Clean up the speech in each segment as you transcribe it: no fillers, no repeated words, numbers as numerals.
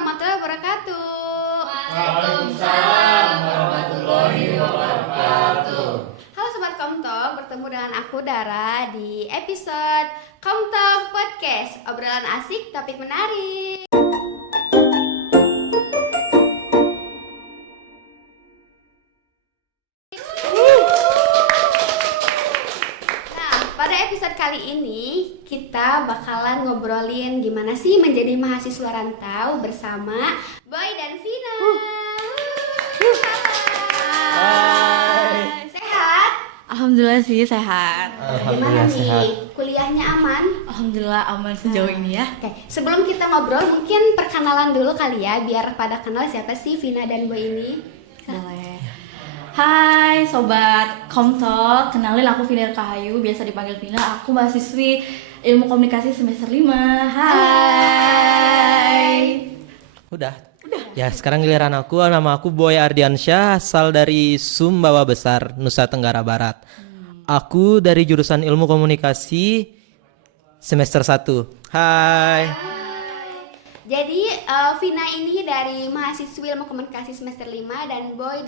warahmatullahi wabarakatuh. Waalaikumsalam warahmatullahi wabarakatuh. Halo Sobat Komtok, bertemu dengan aku Dara di episode Komtok Podcast. Obrolan asik, topik menarik. Nah, pada episode kali ini kita bakalan ngobrolin gimana sih menjadi mahasiswa rantau bersama Boy dan Vina. Hai. Sehat? Alhamdulillah sih sehat. Gimana nih? Kuliahnya aman? Alhamdulillah aman sejauh ini ya. Oke, sebelum kita ngobrol mungkin perkenalan dulu kali ya biar pada kenal siapa sih Vina dan Boy ini. Boleh. Hai sobat Komtok, kenalin aku Vina Kahayu, biasa dipanggil Vina. Aku mahasiswi Ilmu Komunikasi semester 5. Hai. Udah. Ya, sekarang giliran aku. Nama aku Boy Ardiansyah, asal dari Sumbawa Besar, Nusa Tenggara Barat. Aku dari jurusan Ilmu Komunikasi semester 1. Hai. Jadi Vina ini dari mahasiswa Ilmu Komunikasi semester 5 dan Boy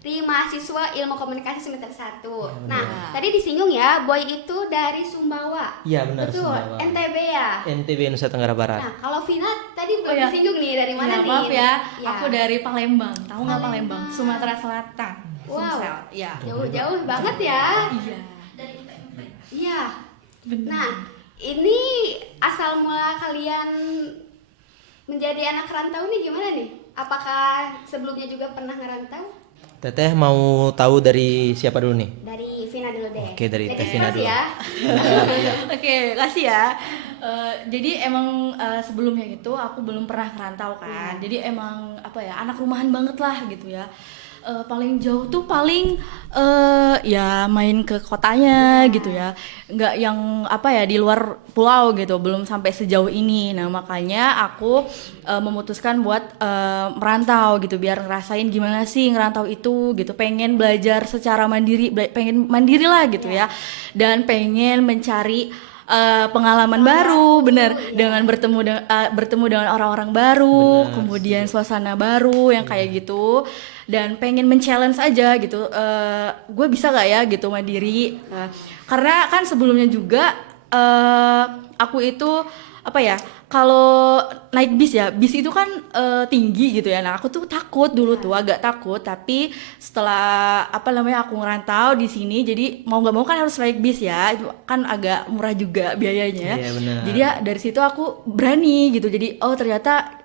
dari mahasiswa Ilmu Komunikasi semester 1. Nah, tadi disinggung ya, Boy itu dari Sumbawa. Iya, benar, Betul, Sumbawa. NTB ya. NTB Nusa Tenggara Barat. Nah, kalau Vina tadi belum ya. disinggung nih dari mana Ya, nih? maaf ya, Ya. aku dari Palembang. Tahu nggak Palembang. Palembang? Sumatera Selatan. Wow. Sumsel. Ya. Jauh-jauh banget ya. Iya. Iya. Benar. Nah, ini asal mula kalian menjadi anak rantau nih gimana nih? Apakah sebelumnya juga pernah ngerantau? Teteh mau tahu dari siapa dulu nih? Dari Vina dulu deh. Oke, dari Teh Jadi Vina terus dulu. ya. Oke, kasih ya. Jadi emang sebelumnya gitu aku belum pernah ngerantau kan. Jadi emang apa ya, anak rumahan banget lah gitu ya. Paling jauh tuh paling ya main ke kotanya gitu ya. Nggak yang apa ya di luar pulau gitu, belum sampai sejauh ini. Nah, makanya aku memutuskan buat merantau gitu biar ngerasain gimana sih ngerantau itu gitu. Pengen belajar secara mandiri, pengen mandiri lah gitu ya. Dan pengen mencari pengalaman baru, bener, dengan bertemu dengan orang-orang baru, Bener, kemudian suasana baru yang kayak gitu, dan pengen men-challenge aja gitu, gue bisa gak ya gitu mandiri. Karena kan sebelumnya juga aku itu apa ya, kalau naik bis ya, bis itu kan tinggi gitu ya. Nah, aku tuh takut dulu tuh, agak takut. Tapi setelah apa namanya aku ngerantau di sini, jadi mau nggak mau kan harus naik bis ya. Itu kan agak murah juga biayanya. Iya, benar. Jadi ya dari situ aku berani gitu. Jadi oh ternyata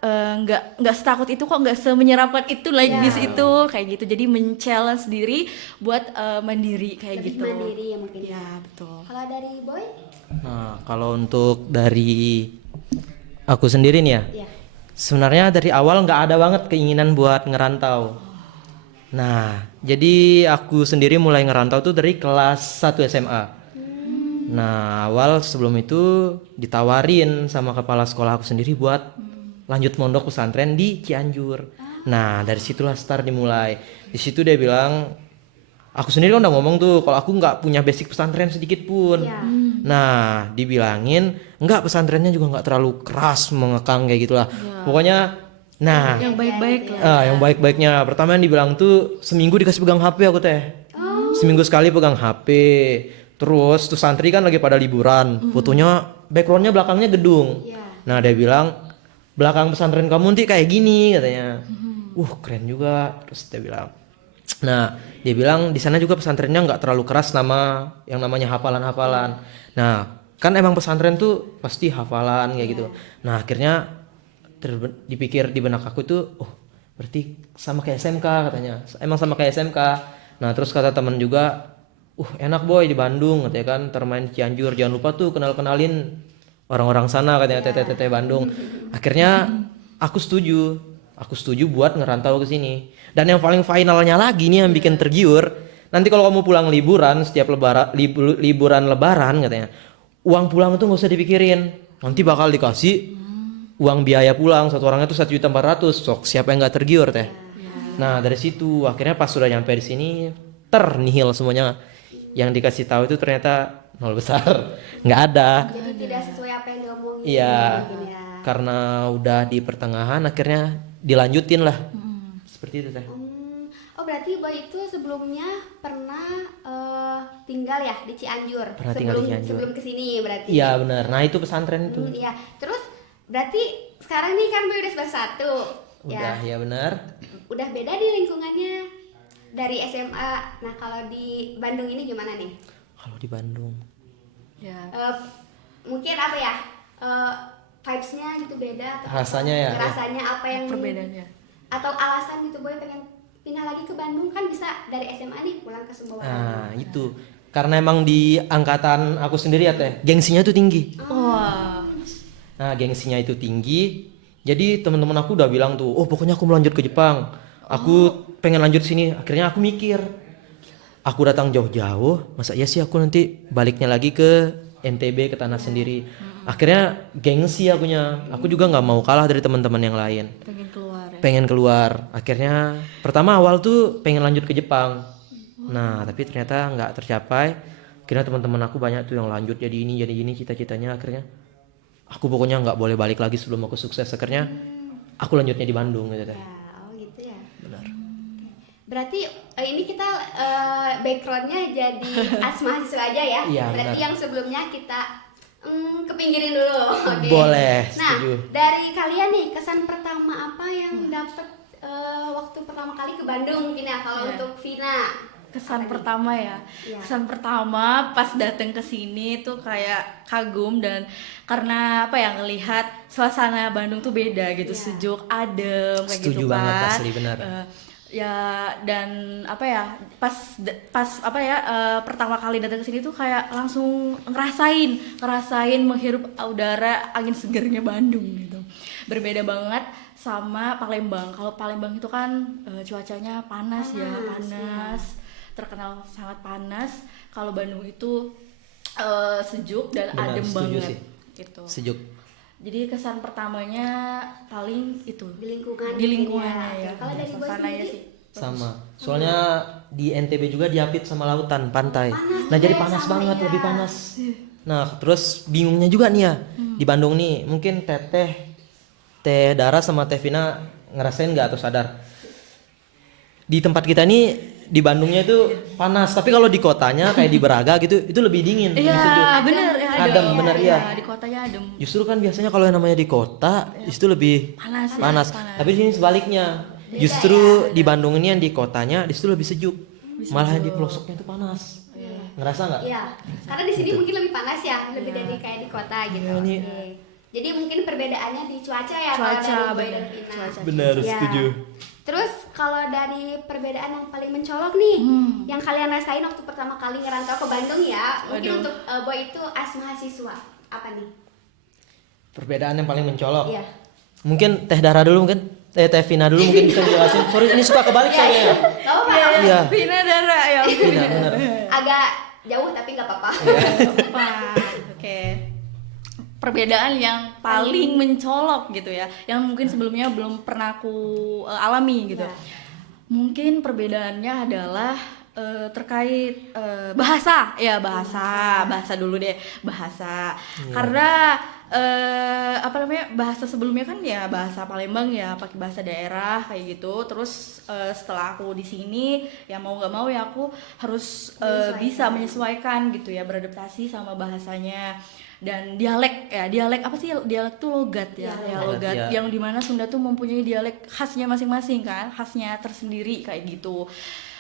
nggak setakut itu kok, nggak semenyeramkan itu naik bis itu kayak gitu. Jadi men-challenge diri buat mandiri kayak Lebih gitu. mandiri ya mungkin. Ya betul. Kalau dari Boy? Nah, kalau untuk dari aku sendiri nih ya. Iya. Sebenarnya dari awal nggak ada banget keinginan buat ngerantau. Nah, jadi aku sendiri mulai ngerantau tuh dari kelas 1 SMA. Nah, awal sebelum itu ditawarin sama kepala sekolah aku sendiri buat lanjut mondok pesantren di Cianjur. Nah, dari situlah start dimulai. Di situ dia bilang, aku sendiri kan udah ngomong tuh kalau aku nggak punya basic pesantren sedikit pun. Iya. Nah, dibilangin enggak, pesantrennya juga nggak terlalu keras mengekang kayak gitulah. Pokoknya, nah, Yang baik-baik lah. yang baik-baiknya. Pertama yang dibilang tuh seminggu dikasih pegang HP aku teh. Seminggu sekali pegang HP. Terus tuh santri kan lagi pada liburan. Fotonya backgroundnya belakangnya gedung. Iya. Nah, dia bilang belakang pesantren kamu nanti kayak gini katanya. Keren juga. Terus dia bilang. Nah, dia bilang di sana juga pesantrennya nggak terlalu keras yang namanya hafalan-hafalan. Nah, kan emang pesantren tuh pasti hafalan kayak gitu. Nah, akhirnya dipikir di benak aku tuh, berarti sama kayak SMK katanya. Emang sama kayak SMK. Nah, terus kata teman juga, enak Boy di Bandung katanya kan, termain Cianjur. Jangan lupa tuh kenalin orang-orang sana katanya, teteh-teteh Bandung. Akhirnya aku setuju buat ngerantau ke sini. Dan yang paling finalnya lagi nih yang bikin tergiur, nanti kalau kamu pulang liburan setiap liburan lebaran katanya, uang pulang itu nggak usah dipikirin, nanti bakal dikasih uang biaya pulang satu orangnya tuh 1.400.000. Sok siapa yang nggak tergiur teh? Nah, dari situ akhirnya pas sudah nyampe di sini ternihil semuanya. Yang dikasih tahu itu ternyata nol besar, nggak ada. Jadi tidak sesuai apa yang diomongin. Iya. mungkin ya. Karena udah di pertengahan akhirnya dilanjutin lah. Seperti itu teh. Oh berarti Boy itu sebelumnya pernah tinggal ya di Cianjur. Pernah tinggal di Cianjur. Sebelum kesini berarti. Iya benar. Nah itu pesantren itu. Iya. Terus berarti sekarang nih kan Boy udah semester 1. Udah ya benar. Udah beda di lingkungannya dari SMA. Nah kalau di Bandung ini gimana nih? Kalau di Bandung. Ya. Mungkin apa ya? Vibes-nya gitu beda atau Rasanya ya. rasanya apa yang Perbedaannya. atau alasan gitu Boy pengen pindah lagi ke Bandung, kan bisa dari SMA nih pulang ke Sumbawa. Nah itu karena emang di angkatan aku sendiri ya teh, gengsinya tuh tinggi. Wah. Nah gengsinya itu tinggi, jadi teman-teman aku udah bilang tuh, oh pokoknya aku mau lanjut ke Jepang, aku pengen lanjut sini. Akhirnya aku mikir, aku datang jauh-jauh, masa iya sih aku nanti baliknya lagi ke NTB, ke tanah sendiri. Akhirnya gengsi akunya, aku juga nggak mau kalah dari teman-teman yang lain. Pengen keluar ya. Pengen keluar. Akhirnya pertama awal tuh pengen lanjut ke Jepang. Nah tapi ternyata nggak tercapai. Akhirnya teman-teman aku banyak tuh yang lanjut jadi ini cita-citanya. Akhirnya aku pokoknya nggak boleh balik lagi sebelum aku sukses. Akhirnya aku lanjutnya di Bandung gitu deh. Ya, oh gitu ya. Benar. Berarti ini kita backgroundnya jadi mahasiswa aja ya. Iya, berarti benar. yang sebelumnya kita kepinggirin dulu. Oke. Boleh, Nah, setuju. dari kalian nih kesan pertama apa yang dapet waktu pertama kali ke Bandung mungkin ya kalau Iya. untuk Vina? Kesan pertama ya. Iya. Kesan pertama pas datang ke sini tuh kayak kagum, dan karena apa ya, ngelihat suasana Bandung tuh beda gitu, Iya. sejuk, adem kayak Setuju gitu kan. banget, asli, benar. Ya, dan apa ya, pas apa ya, pertama kali datang ke sini tuh kayak langsung ngerasain menghirup udara angin segernya Bandung gitu. Berbeda banget sama Palembang. Kalau Palembang itu kan cuacanya panas ya, panas. Terkenal sangat panas. Kalau Bandung itu sejuk dan Benar, adem setuju banget sih. gitu. Sejuk. Jadi kesan pertamanya paling itu Di lingkungan. di lingkungannya Oke, ya. kalau dari Boy Suasananya sendiri? sih. Sama. Soalnya di NTB juga diapit sama lautan, pantai. Panas Nah, juga jadi ya, panas sama banget, ya. lebih panas. Nah, terus bingungnya juga nih ya. Di Bandung nih, mungkin Teh Dara sama Teh Vina ngerasain nggak atau sadar? Di tempat kita nih di Bandungnya itu panas, tapi kalau di kotanya kayak di Braga gitu, itu lebih dingin, lebih sejuk. Iya, bener ya, Adem, bener, iya. Di kotanya adem. Justru kan biasanya kalau yang namanya di kota itu lebih Panas, ya, panas. panas. Tapi di sini sebaliknya. Justru di Bandung ini yang di kotanya di situ lebih sejuk. Malah yang di pelosoknya itu panas. Ngerasa nggak? Iya, karena di sini mungkin lebih panas ya, lebih dari kayak di kota gitu. Iya, ini- Oke. Jadi mungkin perbedaannya di cuaca ya Cuaca, kalau dari Boy bener. dan Vina. Cuaca. Benar, Ya. setuju. Terus kalau dari perbedaan yang paling mencolok nih, yang kalian rasain waktu pertama kali ngerantau ke Bandung ya, mungkin Waduh. untuk Boy itu as mahasiswa apa nih? Perbedaan yang paling mencolok. Iya. Mungkin Teh Dara dulu mungkin. Teh Vina dulu mungkin bisa jelasin. Sorry, ini suka kebalik soalnya. Gak apa-apa, Iya. Vina Dara ya. Vina, benar. agak jauh tapi nggak apa-apa. Apa? Oke. Perbedaan yang paling mencolok gitu ya, yang mungkin sebelumnya belum pernah aku alami gitu. Ya. Mungkin perbedaannya adalah terkait bahasa ya, bahasa dulu deh, bahasa. Karena apa namanya, bahasa sebelumnya kan ya bahasa Palembang ya, pakai bahasa daerah kayak gitu. Terus setelah aku di sini ya mau nggak mau ya aku harus bisa menyesuaikan gitu ya, beradaptasi sama bahasanya. Dan dialek ya, dialek apa sih, dialek tuh logat ya, ya logat ya. yang dimana Sunda tuh mempunyai dialek khasnya masing-masing kan, khasnya tersendiri kayak gitu.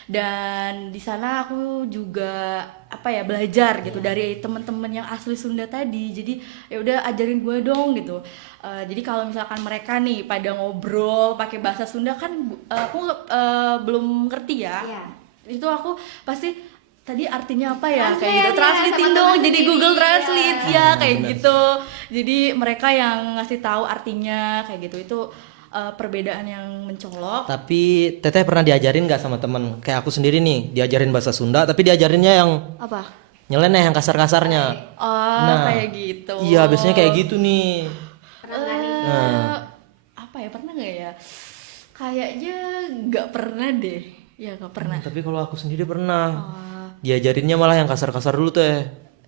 Dan di sana aku juga apa ya, belajar gitu dari teman-teman yang asli Sunda tadi. Jadi ya udah ajarin gue dong gitu. Jadi kalau misalkan mereka nih pada ngobrol pakai bahasa Sunda kan aku belum ngerti ya. Iya. Itu aku pasti tadi artinya apa ya, Translate kayak gitu, ya, translatein sama dong, teman jadi sendiri. Google Translate Iya. ya kayak Benar. gitu. Jadi mereka yang ngasih tahu artinya kayak gitu. Itu perbedaan yang mencolok. Tapi Teteh pernah diajarin nggak sama temen? Kayak aku sendiri nih, diajarin bahasa Sunda, tapi diajarinnya yang Apa? nyeleneh, yang kasar-kasarnya. Oh, kayak gitu. Iya, biasanya kayak gitu nih. Pernah nggak nih? Apa ya, pernah nggak ya? Kayaknya nggak pernah deh. Ya nggak pernah. Tapi kalau aku sendiri pernah. Oh. Diajarinnya malah yang kasar-kasar dulu teh.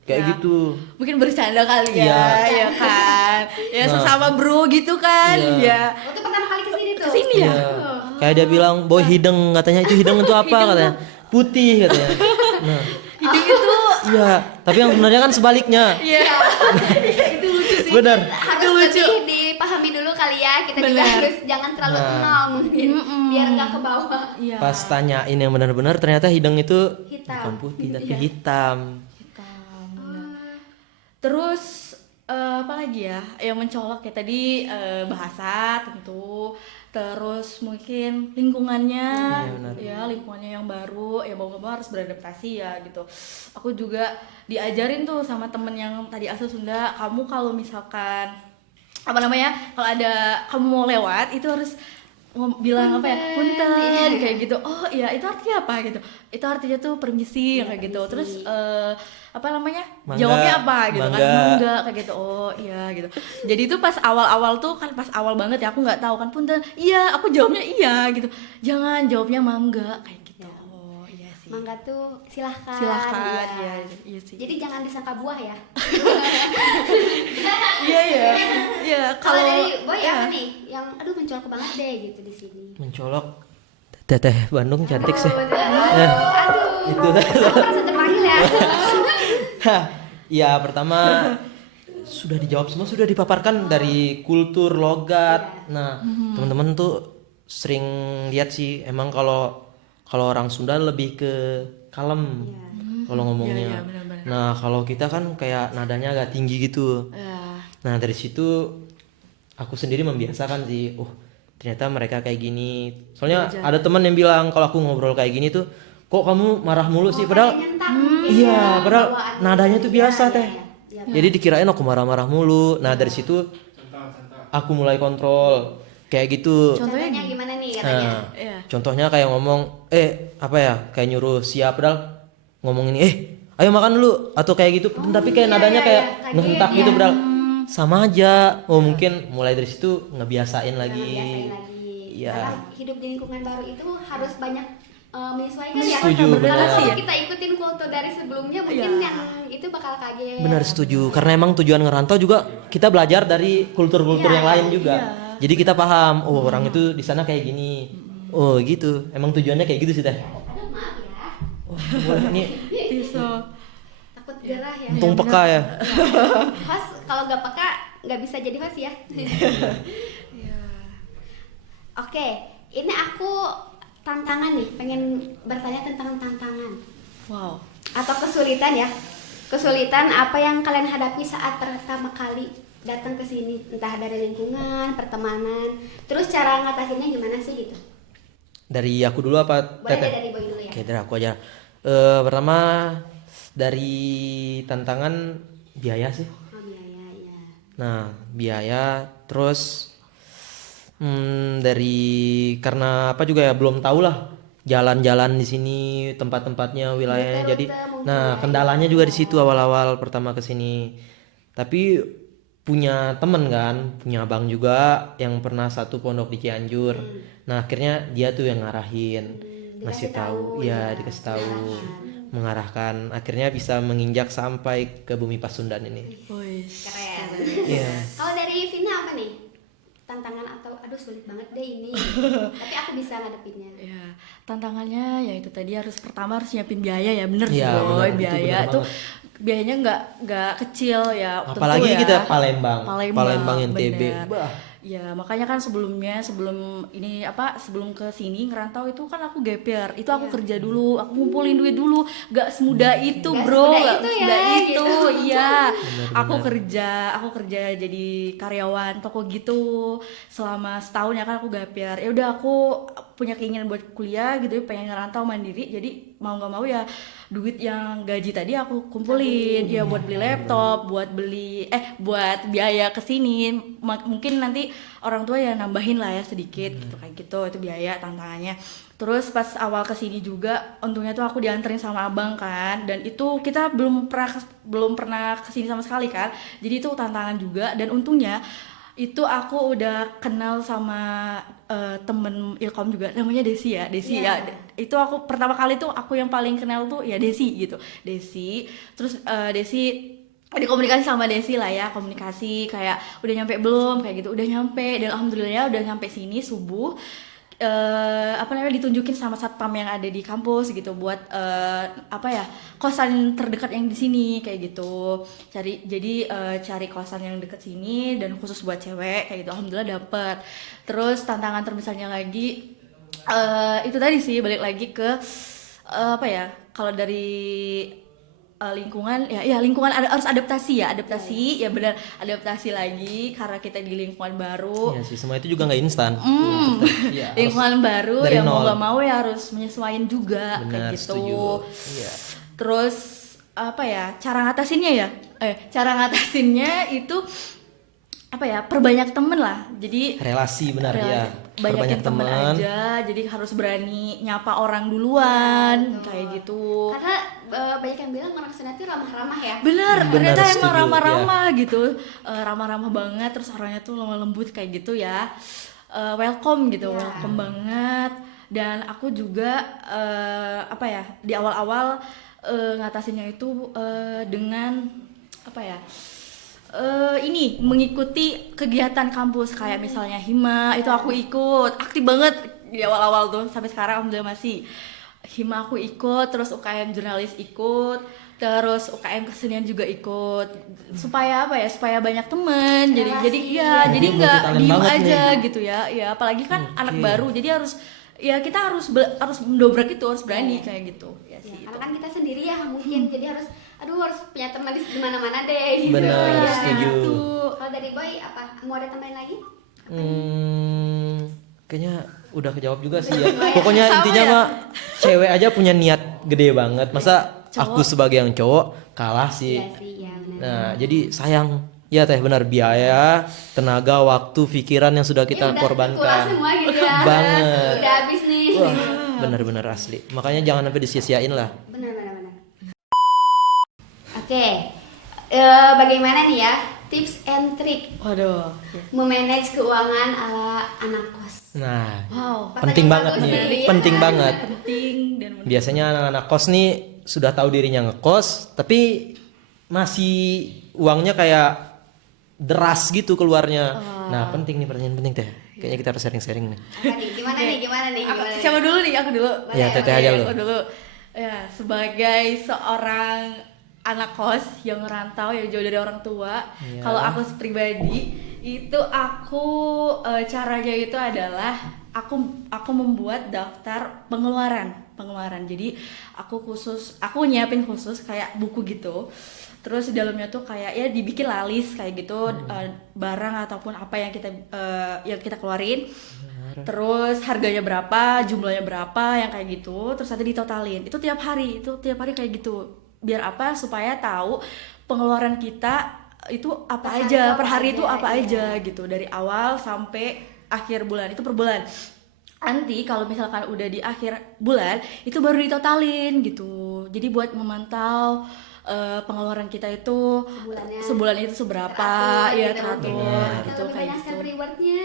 Kayak Ya. gitu. Mungkin bercanda kali ya, Iya. ya kan. kan. Ya sesama bro gitu kan. Ya. Waktu pertama kali kesini tuh. Kesini ya. Iya. Kayak dia bilang boy hideng, katanya itu hideng itu apa katanya? Putih katanya. Nah, Hidung itu iya, tapi yang sebenarnya kan sebaliknya. iya. Itu lucu sih. Benar. Harus lebih dipahami dulu kali ya. Kita juga Benar. harus jangan terlalu kenal mungkin biar nggak ke bawah. Iya. Pas tanyain yang benar-benar ternyata hideng itu Hitam. bukan putih tapi hitam. Hitam, benar. Terus apa lagi ya yang mencolok ya tadi bahasa tentu, terus mungkin lingkungannya, ya lingkungannya yang baru, ya mau nggak mau harus beradaptasi ya gitu. Aku juga diajarin tuh sama temen yang tadi asal Sunda, kamu kalau misalkan apa namanya kalau ada kamu mau lewat itu harus bilang apa ya punten kayak gitu. Oh iya itu artinya apa gitu, itu artinya tuh permisi kayak gitu. Terus apa namanya Mangga, jawabnya apa gitu kan, mangga. mangga kayak gitu. Oh iya gitu. Jadi itu pas awal-awal tuh kan, pas awal banget ya aku nggak tahu kan punten, iya aku jawabnya iya gitu, jangan jawabnya mangga kayak gitu. Oh iya sih, Mangga tuh silahkan. silahkan Iya. ya. Iya sih. Jadi jangan disangka buah ya. Iya ya, iya Kalau kalau dari Boy apa nih? Yang aduh mencolok banget deh gitu di sini. Mencolok. Teteh Bandung cantik sih. Aduh. Itu. Aku merasa terpanggil ya. Ya pertama sudah dijawab semua, sudah dipaparkan dari kultur logat. Nah teman-teman tuh sering lihat sih emang kalau orang Sunda lebih ke kalem kalau ngomongnya. Iya, benar-benar. Nah kalau kita kan kayak nadanya agak tinggi gitu. ya. Nah dari situ aku sendiri membiasakan sih. Ternyata mereka kayak gini. Soalnya ada teman yang bilang kalau aku ngobrol kayak gini tuh, kok kamu marah mulu sih? Padahal iya, padahal nadanya tuh biasa teh. Jadi dikirain aku marah-marah mulu. Nah dari situ aku mulai kontrol kayak gitu. Contohnya gimana nih katanya? Nah, Iya. contohnya kayak ngomong, apa ya? Kayak nyuruh siap, padahal ngomong ini, ayo makan dulu atau kayak gitu. Tapi kayak nadanya kayak ngehentak gitu, padahal sama aja. Mungkin mulai dari situ ngebiasain lagi. Ngebiasain lagi. Iya. Karena hidup di lingkungan baru itu harus banyak menyesuaikan ya. Setuju, Kalau benar. kita ikutin kultur dari sebelumnya mungkin yang itu bakal kaget. Benar, setuju. Karena emang tujuan ngerantau juga kita belajar dari kultur-kultur yang lain juga. Jadi kita paham, orang itu di sana kayak gini. Oh gitu. Emang tujuannya kayak gitu sih teh. Aduh, maaf ya. Boleh nih. Tiso. Takut gerah ya. Untung peka ya. Host kalau nggak peka nggak bisa jadi host ya. Iya. Oke, ini aku tantangan nih, pengen bertanya tentang tantangan Wow. atau kesulitan ya. Kesulitan apa yang kalian hadapi saat pertama kali datang ke sini, entah dari lingkungan, pertemanan, terus cara ngatasinnya gimana sih gitu? Dari aku dulu apa Boleh teteh? deh dari Boy dulu ya. Oke, dari aku aja. Pertama dari tantangan biaya sih. Oh biaya ya. Nah, biaya terus dari karena apa juga ya belum tahu lah jalan-jalan di sini, tempat-tempatnya, wilayahnya. Rute-rute Jadi mungkin nah, ya. kendalanya juga di situ awal-awal pertama ke sini. Tapi punya temen kan, punya abang juga yang pernah satu pondok di Cianjur. Nah, akhirnya dia tuh yang ngarahin, ngasih tahu, ya dikasih tahu, mengarahkan. Akhirnya bisa menginjak sampai ke Bumi Pasundan ini. Wih. Keren. Iya. Kalau dari Vina apa nih? Tantangan atau aduh sulit banget deh ini. Tapi aku bisa ngadepinnya. Ya, tantangannya ya itu tadi pertama harus nyiapin biaya ya, bener sih Iya, Boy. bener, itu Biaya bener tuh banget. biayanya nggak kecil ya. tentu Apalagi ya. kita Palembang NTB. bener. Bah. Ya makanya kan sebelum ke sini ngerantau itu kan aku gap year, itu aku kerja dulu, aku ngumpulin duit dulu, gak semudah itu Nggak bro, semudah gak itu ya, semudah itu, gitu. iya. Aku kerja jadi karyawan toko gitu selama setahun ya kan aku gap year. Ya udah aku punya keinginan buat kuliah gitu, pengen ngerantau mandiri, jadi mau nggak mau ya duit yang gaji tadi aku kumpulin ya buat beli laptop, buat biaya kesini. Mungkin nanti orang tua ya nambahin lah ya sedikit gitu, kayak gitu. Itu biaya tantangannya. Terus pas awal kesini juga untungnya tuh aku dianterin sama abang kan, dan itu kita belum pernah kesini sama sekali kan, jadi itu tantangan juga. Dan untungnya itu aku udah kenal sama temen Ilkom juga, namanya Desi ya. Itu aku pertama kali tuh aku yang paling kenal tuh ya Desi gitu. Terus Desi ada komunikasi sama Desi lah ya, komunikasi kayak udah nyampe belum, kayak gitu, udah nyampe, dan alhamdulillah udah nyampe sini subuh. Ditunjukin sama satpam yang ada di kampus gitu buat kosan terdekat yang di sini kayak gitu. Cari kosan yang deket sini dan khusus buat cewek kayak gitu, alhamdulillah dapet. Terus tantangan terbesarnya lagi itu tadi sih, balik lagi ke kalau dari lingkungan lingkungan harus adaptasi ya benar, adaptasi lagi karena kita di lingkungan baru. Iya sih, semua itu juga nggak instan. Ya, Lingkungan baru dari yang mau nol. nggak mau ya harus menyesuaikan juga. Benar, kayak gitu. setuju. Iya. Terus cara ngatasinnya itu perbanyak temen lah. Jadi Relasi benar ya. banyakin temen aja, jadi harus berani nyapa orang duluan kayak gitu. Karena banyak yang bilang orang sana tuh ramah-ramah ya. Bener, ternyata emang setuju, ramah-ramah gitu, ramah-ramah banget, terus orangnya tuh lemah lembut kayak gitu ya. Welcome gitu, welcome banget. Dan aku juga di awal-awal ngatasinnya itu dengan mengikuti kegiatan kampus kayak misalnya Hima itu aku ikut aktif banget di awal-awal tuh, sampai sekarang alhamdulillah masih. Hima aku ikut, terus UKM jurnalis ikut, terus UKM kesenian juga ikut, supaya banyak temen. Jadi Dia nggak multi-talent diem banget aja nih. gitu ya apalagi kan anak baru, jadi kita harus mendobrak itu, harus berani kayak gitu ya sih. Karena kan kita sendiri ya nggak mungkin, jadi harus punya teman di mana-mana deh gitu. Benar, Ya. setuju. Kalau dari Boy mau ada tambahan lagi? Kayaknya udah kejawab juga sih ya. Lumayan. Pokoknya Sama intinya ya? mah cewek aja punya niat gede banget. Masa Cowok. aku sebagai yang cowok kalah sih. Iya sih, ya benar. Nah, jadi sayang ya teh, benar, biaya, tenaga, waktu, pikiran yang sudah kita Udah korbankan. terkuras semua gitu ya. Banget. Udah habis nih. Wah, bener-bener asli. Makanya jangan sampai disia-siain lah. Benar. Oke. Bagaimana nih ya tips and trick Waduh. memanage keuangan ala anak kos? Nah, Wow. penting banget Bagus nih. nih, ya. Penting banget. Penting dan Biasanya anak-anak kos nih sudah tahu dirinya ngekos, tapi masih uangnya kayak deras gitu keluarnya. Nah, penting nih, pertanyaan penting teh. Kayaknya kita harus sharing-sharing nih. Apa nih? Gimana nih? Gimana nih? Siapa dulu nih? Aku dulu. Ya, teteh aja lu. Aku dulu. Ya, sebagai seorang anak kos yang merantau, yang jauh dari orang tua, Iya. kalau aku pribadi itu caranya itu adalah aku membuat daftar pengeluaran. Jadi aku nyiapin khusus kayak buku gitu. Terus di dalamnya tuh kayak ya dibikin lalis kayak gitu, barang ataupun apa yang kita keluarin. Terus harganya berapa, jumlahnya berapa, yang kayak gitu. Terus nanti ditotalin. Itu tiap hari kayak gitu. Biar apa? Supaya tahu pengeluaran kita itu apa aja, per hari itu apa aja gitu, dari awal sampai akhir bulan, itu per bulan. Nanti kalau misalkan udah di akhir bulan itu baru ditotalin gitu. Jadi buat memantau pengeluaran kita itu sebulan itu seberapa, ya teratur gitu Lebih kayak banyak gitu. self rewardnya.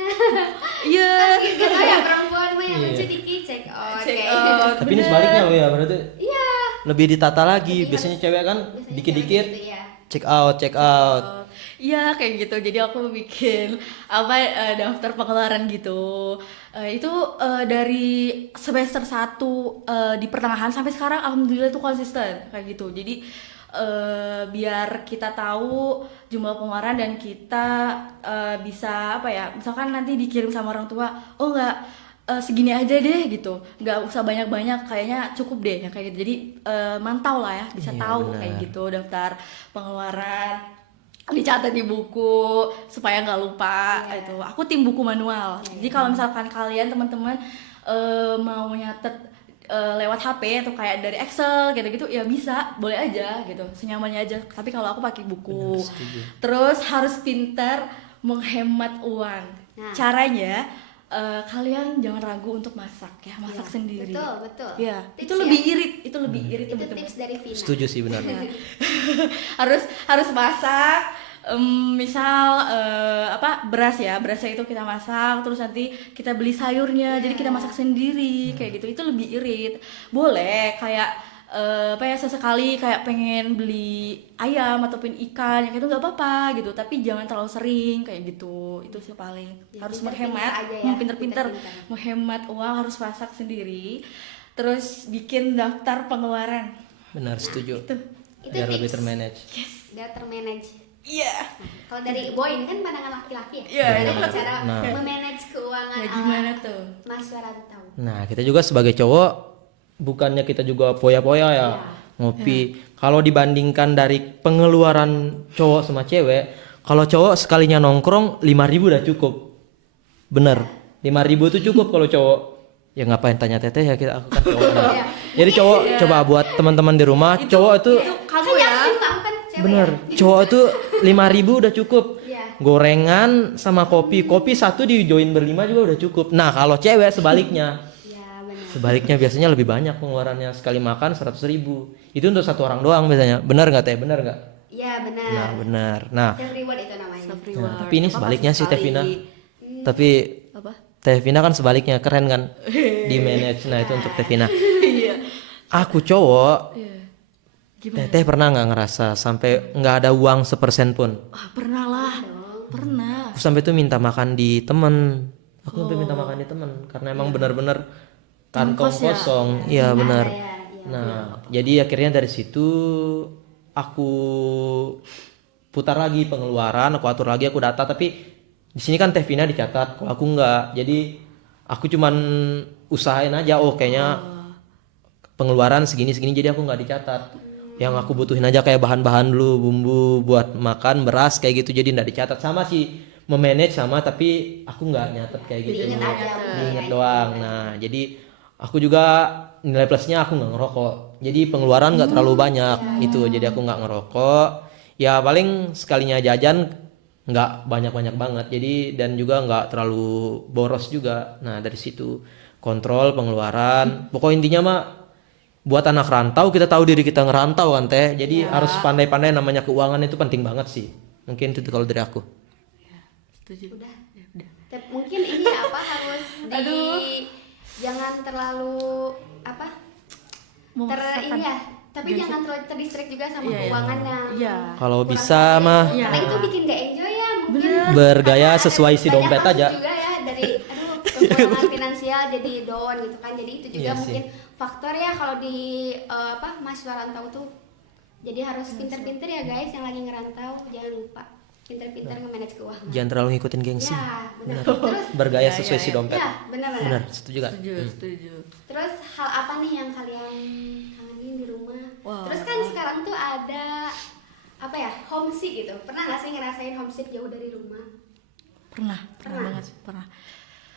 Iya. Gitu ya perempuan mah yang Iya. lucu dikit check out. Check Oke. out. Tapi ini sebaliknya loh ya, berarti Iya. lebih ditata lagi. Jadi Biasanya harus- cewek kan biasanya dikit-dikit cewek gitu ya. check out. Iya kayak gitu. Jadi aku bikin daftar pengeluaran gitu. Itu dari semester 1 di pertengahan sampai sekarang alhamdulillah itu konsisten kayak gitu. Jadi biar kita tahu jumlah pengeluaran dan kita bisa misalkan nanti dikirim sama orang tua, oh enggak, segini aja deh gitu, nggak usah banyak-banyak, kayaknya cukup deh ya kayak gitu. Jadi mantau lah ya, bisa Iya, tahu benar. kayak gitu, daftar pengeluaran dicatat di buku supaya nggak lupa. Iya. Itu aku tim buku manual. Jadi kalau misalkan kalian teman-teman mau nyatet lewat HP atau kayak dari Excel gitu-gitu ya bisa, boleh aja gitu, senyamannya aja. Tapi kalau aku pakai buku. Benar, setuju. Terus harus pintar menghemat uang. Nah. Caranya kalian jangan ragu untuk masak ya, masak Iya, sendiri. betul. Ya, Tips itu ya. lebih irit, itu lebih irit Itu teman-teman. tips dari Vina. Setuju sih, benar. harus masak. Misal berasnya itu kita masak, terus nanti kita beli sayurnya, jadi kita masak sendiri kayak gitu. Itu lebih irit. Boleh kayak apa ya, sesekali kayak pengen beli ayam ataupun ikan yang itu nggak apa-apa gitu, tapi jangan terlalu sering kayak gitu. Itu sih paling Ya, harus pinter-pinter menghemat, aja ya, pinter-pinter pinter-pinter. menghemat uang, harus masak sendiri, terus bikin daftar pengeluaran. Benar, setuju. Itu Biar lebih tips. termanage. Biar termanage. iya. Kalau dari Boy ini kan pandangan laki-laki ya. Iya, Gimana iya. cara Nah. memanage keuangan Ya ala gimana tuh? Mas Rantau? Nah, kita juga sebagai cowok bukannya kita juga foya-foya ya ngopi. Kalau dibandingkan dari pengeluaran cowok sama cewek, kalau cowok sekalinya nongkrong 5.000 udah cukup. Bener, 5.000 tuh cukup kalau cowok. Ya ngapain tanya teteh ya, kita aku kan cowok. Nah. Jadi cowok coba buat teman-teman di rumah, cowok itu Itu kamu Kan ya. yang bilang kan cewek. bener, cowok itu 5.000 udah cukup. Iya. Gorengan sama kopi satu di join berlima juga udah cukup. Nah kalau cewek sebaliknya, Iya, benar. sebaliknya biasanya lebih banyak pengeluarannya, sekali makan 100.000. Itu untuk satu orang doang biasanya. Benar nggak teh? Benar nggak? Iya, benar. Nah benar. Nah Self reward itu namanya. Self Nah, reward. tapi ini Apa sebaliknya sih sekali? Tevina. Tapi Apa? Tevina kan sebaliknya, keren kan? Di manage. Nah itu untuk Tevina. Iya. Aku cowok, Iya. Gimana? Teteh pernah nggak ngerasa sampai nggak ada uang 1% pun? Ah, pernah lah. Pernah. Aku sampai tuh minta makan di temen. Aku sampai minta makan di temen karena emang benar-benar kantong kos ya? kosong. Iya benar. Iya, iya. Nah jadi akhirnya dari situ aku putar lagi pengeluaran, aku atur lagi, aku data. Tapi di sini kan Tevina dicatat, kalau aku nggak. Jadi aku cuman usahain aja. Oh kayaknya pengeluaran segini-segini, jadi aku nggak dicatat. Yang aku butuhin aja kayak bahan-bahan dulu, bumbu buat makan, beras kayak gitu, jadi nggak dicatat. Sama sih memanage sama, tapi aku nggak nyatet kayak gitu. Diinget aja mungkin Diinget ya. doang. Nah jadi aku juga nilai plusnya aku nggak ngerokok, jadi pengeluaran nggak terlalu banyak itu. Jadi aku nggak ngerokok, ya paling sekalinya jajan nggak banyak-banyak banget. Jadi dan juga nggak terlalu boros juga. Nah dari situ kontrol pengeluaran. Pokok intinya mah buat anak rantau, kita tahu diri kita ngerantau kan teh, jadi harus pandai-pandai, namanya keuangan itu penting banget sih. Mungkin itu kalau dari aku. Setuju. Udah. Ya, udah. Mungkin ini apa harus jangan terlalu apa? Memaksakan. Ini ya. Tapi jangan terlalu terdistract juga sama Iya, iya. keuangannya. Iya. Kalau Kurang bisa tahu mah ya. Karena itu bikin gak enjoy ya mungkin. bergaya sesuai si Banyak dompet kasus aja. juga ya dari kekurangan finansial jadi down gitu kan. Jadi itu juga Iya sih. mungkin faktor ya kalau di mahasiswa rantau tuh. Jadi harus pinter-pinter ya guys yang lagi ngerantau, jangan lupa pinter-pinter nge-manage keuangan. Jangan terlalu ngikutin gengsi. Ya, benar. Benar. Terus Bergaya Ya, sesuai ya, si ya. dompet. ya, benar-benar. Benar, setuju gak? Setuju, setuju. Terus hal apa nih yang kalian kangenin di rumah? Wah. Terus kan sekarang tuh ada apa ya, homesick gitu. Pernah nggak sih ngerasain homesick jauh dari rumah? Pernah Pernah. banget, pernah.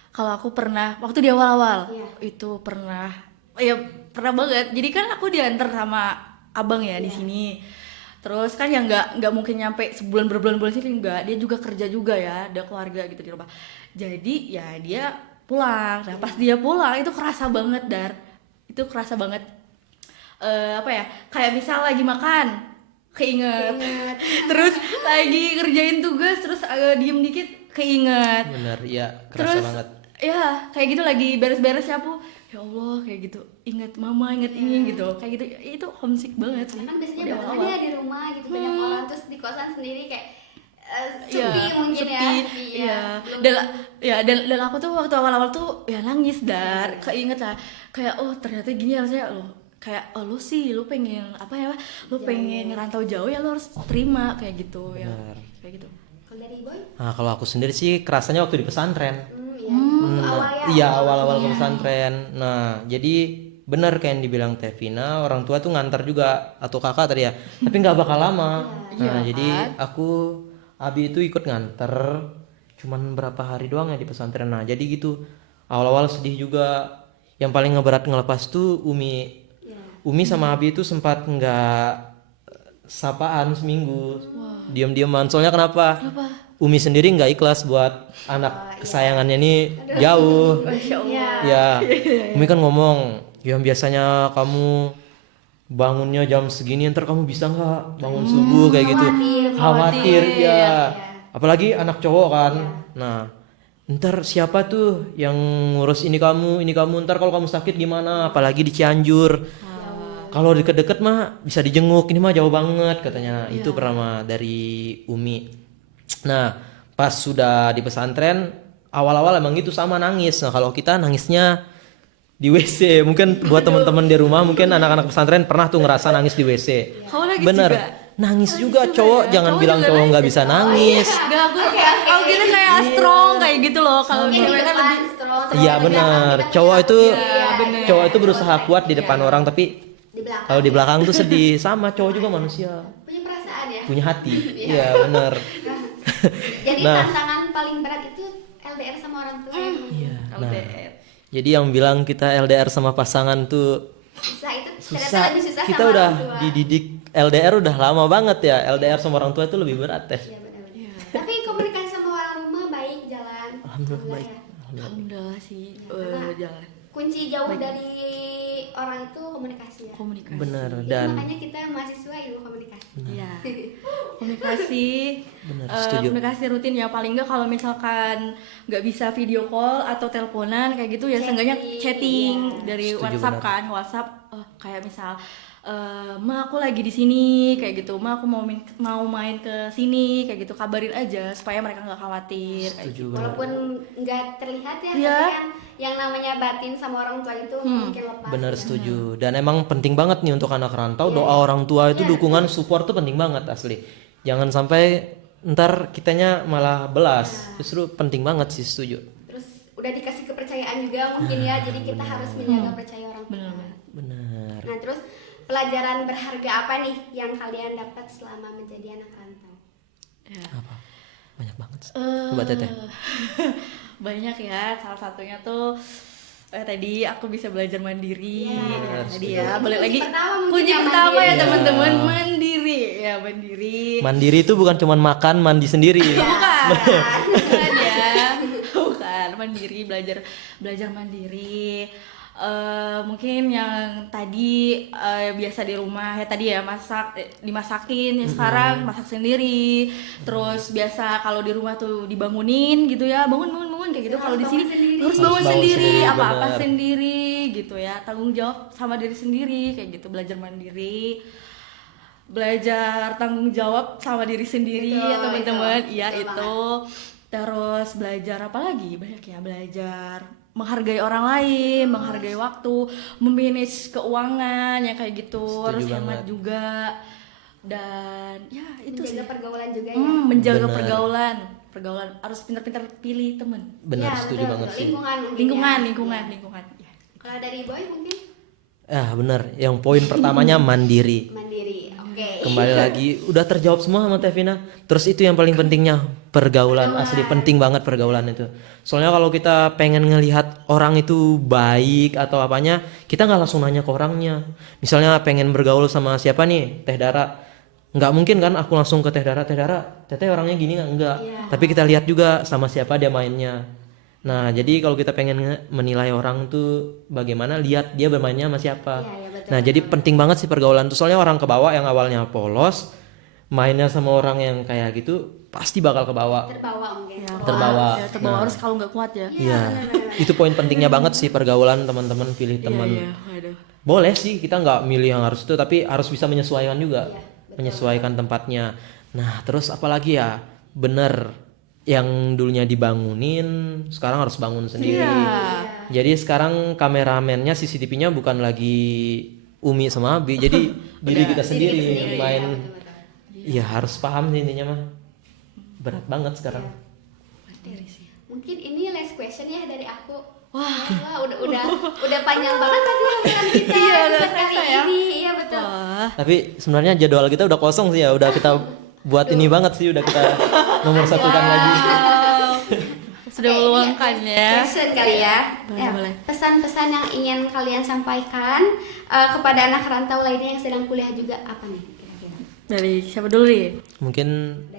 Kalau aku pernah waktu di awal-awal Iya. itu pernah, ya pernah banget. Jadi kan aku diantar sama abang ya di Iya. sini. Terus kan ya nggak mungkin nyampe sebulan berbulan-bulan sini, enggak. Dia juga kerja juga ya, ada keluarga gitu di rumah. Jadi ya dia pulang. Nah pas dia pulang itu kerasa banget itu kerasa banget. Apa ya? Kayak misal lagi makan, keinget. Terus lagi ngerjain tugas, terus diem dikit keinget. Benar, iya, kerasa Terus banget. ya kayak gitu lagi beres-beres ya aku, ya Allah kayak gitu, inget mama, inget ini gitu, kayak gitu. Itu homesick banget sih. Kan biasanya di banget awal-awal. ya di rumah gitu banyak orang, terus di kosan sendiri kayak sepi Iya, mungkin ya. sepi, Sepi iya. Belum- Dan aku tuh waktu awal-awal tuh ya nangis keinget lah, kayak oh ternyata gini harusnya lo, kayak oh lo sih lo pengen apa ya, lo pengen ngerantau jauh ya lo harus terima kayak gitu ya, Benar. kayak gitu. Kalau dari Boy? Nah kalau aku sendiri sih kerasanya waktu di pesantren. Iya. Waktu awal ya. Iya awal-awal ke pesantren. Nah jadi benar kayak yang dibilang Tevina, orang tua tuh ngantar juga atau kakak tadi ya, tapi nggak bakal lama. Nah jadi aku Abi itu ikut nganter, cuman berapa hari doang ya di pesantren. Nah jadi gitu awal-awal sedih juga. Yang paling ngeberat ngelepas tuh Umi. Iya. Umi sama Abi itu sempat nggak sapaan seminggu, diam-diaman. Soalnya kenapa? Umi sendiri nggak ikhlas buat anak kesayangannya ini jauh. Iya. Ya, Umi kan ngomong, yang biasanya kamu bangunnya jam segini, ntar kamu bisa nggak bangun subuh kayak gitu? Khawatir, ya. Apalagi anak cowok kan. Nah, ntar siapa tuh yang ngurus ini kamu, ntar kalau kamu sakit gimana? Apalagi di Cianjur. Kalau deket-deket mah bisa dijenguk, ini mah jauh banget katanya. Itu pertama dari Umi. Nah, pas sudah di pesantren awal-awal emang gitu sama nangis. Nah, kalau kita nangisnya di WC. Mungkin buat teman-teman di rumah, mungkin anak-anak pesantren pernah tuh ngerasa nangis di WC. Kamu nangis Bener. juga? Nangis juga cowok, jangan Cowok bilang juga cowok nangis nggak ya? bisa nangis. Enggak, aku kira kayak strong kayak gitu loh. Kalau Mungkin di cewek kan depan lebih strong, Iya di benar. belakang kita Cowok itu Iya, bener. cowok itu berusaha kuat di depan orang, tapi di belakang. kalau di belakang tuh sedih. Sama cowok juga manusia, Punya perasaan ya. punya hati. Iya benar. Jadi Nah. tantangan paling berat itu LDR sama orang tua. Iya. Nah, LDR. jadi yang bilang kita LDR sama pasangan tuh Susah itu ternyata susah. lebih susah Kita sama udah orang tua. dididik LDR udah lama banget ya. LDR sama orang tua itu lebih berat teh. Iya benar. Tapi komunikasi sama orang rumah baik jalan. Alhamdulillah baik. ya. Alhamdulillah sih Karena jalan kunci jauh dari orang itu komunikasi ya. komunikasi. Bener Itu dan makanya kita mahasiswa ilmu komunikasi. Iya. Komunikasi. Bener, setuju. Komunikasi rutin ya, paling nggak kalau misalkan nggak bisa video call atau teleponan kayak gitu ya seenggaknya chatting Iya. dari Setuju, WhatsApp benar. kan. WhatsApp kayak misal Ma aku lagi di sini kayak gitu. Ma aku mau main ke sini kayak gitu. Kabarin aja supaya mereka nggak khawatir kayak gitu. setuju banget. Walaupun nggak terlihat ya, Iya. tapi kan yang namanya batin sama orang tua itu mungkin lepas. Bener ya. setuju. Dan emang penting banget nih untuk anak rantau, doa orang tua itu dukungan support tuh penting banget asli. Jangan sampai ntar kitanya malah belas. Justru penting banget sih, setuju. Terus udah dikasih kepercayaan juga mungkin ya, jadi kita harus menjaga percaya orang tua. Bener. Bener. Nah terus pelajaran berharga apa nih yang kalian dapat selama menjadi anak rantau? Apa? Banyak banget. Coba Teteh. Banyak ya, salah satunya tuh tadi aku bisa belajar mandiri. Iya. Ya, tadi ya, balik Kunci lagi. pertama mungkin Kunci ya, pertama mandiri. ya Iya. teman-teman, mandiri. Ya, mandiri. Mandiri itu bukan cuma makan, mandi sendiri. Bukan ya. Bukan, mandiri, belajar mandiri. Mungkin yang tadi biasa di rumah ya tadi ya dimasakin ya sekarang masak sendiri. Terus biasa kalau di rumah tuh dibangunin gitu ya, bangun kayak gitu. Kalau di sini harus bangun bangun sendiri, sendiri, apa-apa bener. sendiri gitu ya, tanggung jawab sama diri sendiri kayak gitu, belajar mandiri, belajar tanggung jawab sama diri sendiri Betul, ya teman-teman. itu. Iya Betul itu. Terus belajar apa lagi? Banyak ya, belajar menghargai orang lain, menghargai waktu, memanage keuangan ya kayak gitu, Setuju harus banget. hemat juga. Dan ya itu sih. Menjaga pergaulan juga ya. Menjaga Bener. pergaulan harus pintar-pintar pilih temen. Bener, Ya, setuju betul, banget betul. sih. Lingkungan mungkin Lingkungan. ya. Ya. Kalau dari boy mungkin Bener. Yang poin pertamanya mandiri. mandiri. Oke. Kembali lagi, udah terjawab semua sama Tevina. Terus itu yang paling pentingnya, pergaulan. Asli penting banget pergaulan itu. Soalnya kalau kita pengen ngelihat orang itu baik atau apanya, kita nggak langsung nanya ke orangnya. Misalnya pengen bergaul sama siapa nih, Teh Dara. Nggak mungkin kan aku langsung ke Teh Dara, Teteh orangnya gini nggak? Iya. Tapi kita lihat juga sama siapa dia mainnya. Nah, jadi kalau kita pengen menilai orang tuh bagaimana, lihat dia bermainnya sama siapa. Iya, iya, betul. Nah, jadi penting banget sih pergaulan tuh. Soalnya orang kebawa yang awalnya polos, mainnya sama orang yang kayak gitu, pasti bakal kebawa. Terbawa mungkin. Terbawa. Ya, terbawa harus kalau nggak kuat ya. Iya. Itu poin pentingnya banget sih pergaulan, teman-teman pilih teman. Iya, waduh. Boleh sih kita nggak milih yang harus itu, tapi harus bisa menyesuaikan juga. Iya, betul. Menyesuaikan tempatnya. Nah, terus apalagi ya? Bener yang dulunya dibangunin, sekarang harus bangun sendiri. Iya. Jadi sekarang kameramennya CCTV-nya bukan lagi Umi sama Abi, jadi diri kita sendiri main. Iya, harus paham sih intinya mah. Berat banget sekarang. Mungkin ini last question ya dari aku. Wah, udah panjang banget tadi obrolan kita episode kali ini. Iya betul. Tapi sebenarnya jadwal kita udah kosong sih ya, udah kita buat ini banget sih, udah kita nomor satukan lagi. Sudah Oke, meluangkan ini ya. question kali ya. Boleh. Pesan-pesan yang ingin kalian sampaikan kepada anak rantau lainnya yang sedang kuliah juga apa nih? Kira-kira? Dari siapa dulu nih? Mungkin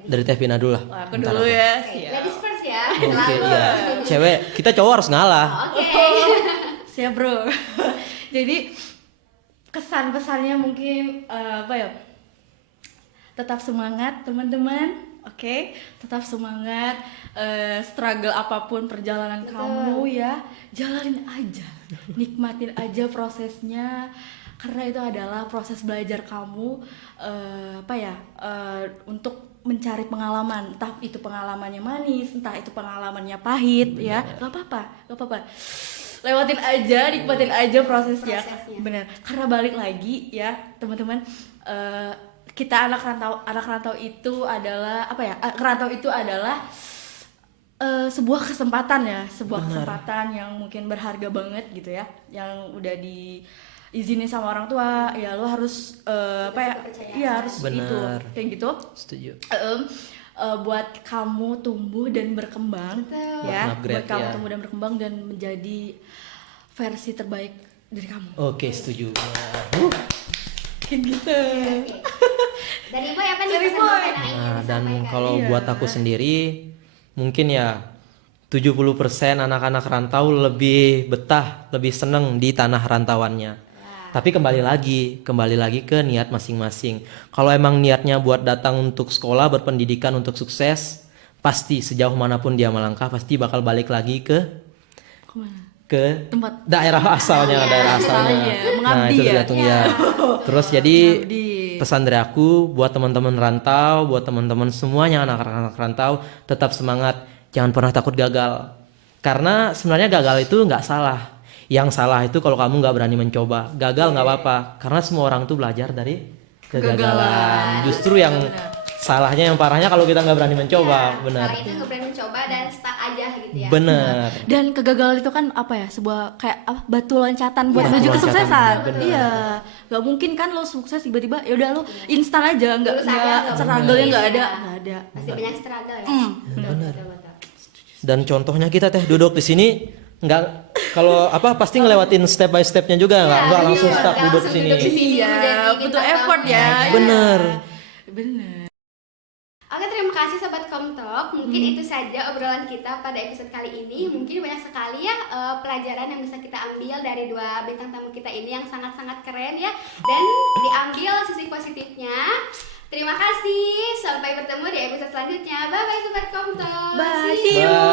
dari Tevina dulu lah. Wah, aku Bentar dulu ya. Oke, Siap. ladies first ya. Oke, Selalu. iya. Cewek, kita cowok harus ngalah. Oke. Siap bro. Jadi kesan pesannya mungkin apa ya? Tetap semangat teman-teman. Oke, tetap semangat. Struggle apapun perjalanan kamu ya, jalanin aja, nikmatin aja prosesnya. karena itu adalah proses belajar kamu untuk mencari pengalaman, entah itu pengalamannya manis, entah itu pengalamannya pahit. Ya nggak apa-apa, lewatin aja, nikmatin aja prosesnya. Bener, karena balik lagi ya teman-teman, kita anak rantau itu adalah rantau itu adalah sebuah kesempatan kesempatan yang mungkin berharga banget gitu ya, yang udah diizinin sama orang tua ya, lo harus harus itu kayak gitu. Setuju. Buat kamu tumbuh dan berkembang. Betul. Ya, Upgrade, buat kamu ya. tumbuh dan berkembang dan menjadi versi terbaik dari kamu. Oke, setuju. Kayak gitu. Dari Boy apa nih Dari pesan-pesan Boy. yang ingin Nah, dan disampaikan? kalau Iya. buat aku sendiri mungkin ya 70% anak-anak rantau lebih betah, lebih seneng di tanah rantauannya. Tapi kembali lagi ke niat masing-masing. Kalau emang niatnya buat datang untuk sekolah, berpendidikan, untuk sukses, pasti sejauh manapun dia melangkah pasti bakal balik lagi Kemana? ke Tempat daerah asalnya. asalnya, Nah, mengabdi itu ya. tergantung ya. Terus jadi Mengabdi. pesan dari aku buat teman-teman rantau, buat teman-teman semuanya anak-anak rantau, tetap semangat, jangan pernah takut gagal. Karena sebenarnya gagal itu nggak salah. Yang salah itu kalau kamu nggak berani mencoba. Gagal nggak apa-apa, karena semua orang tuh belajar dari kegagalan. Justru yang salahnya, yang parahnya kalau kita nggak berani mencoba. Benar. Salah itu nggak berani mencoba dan stuck aja gitu ya. Benar. Dan kegagalan itu kan sebuah kayak batu loncatan buat Iya, menuju batu kesuksesan. loncatan, bener. Iya, nggak mungkin kan lo sukses tiba-tiba ya udah lo instan aja, nggak Lulus aja, nggak struggle-nya mungkin. nggak Iya. ada. Pasti banyak struggle ya. Benar. Dan contohnya kita duduk di sini nggak, kalau pasti ngelewatin step by stepnya juga, nggak langsung iya, stuck nggak duduk di langsung sini. duduk di sini. Iya, menjadi butuh bintang effort tamu. ya. Bener. Bener. Oke, terima kasih Sobat Komtok. Mungkin itu saja obrolan kita pada episode kali ini. Mungkin banyak sekali ya pelajaran yang bisa kita ambil dari dua bintang tamu kita ini yang sangat-sangat keren ya. Dan diambil sisi positifnya. Terima kasih. Sampai bertemu di episode selanjutnya. Bye bye Sobat Komtok. Bye. See you. See you.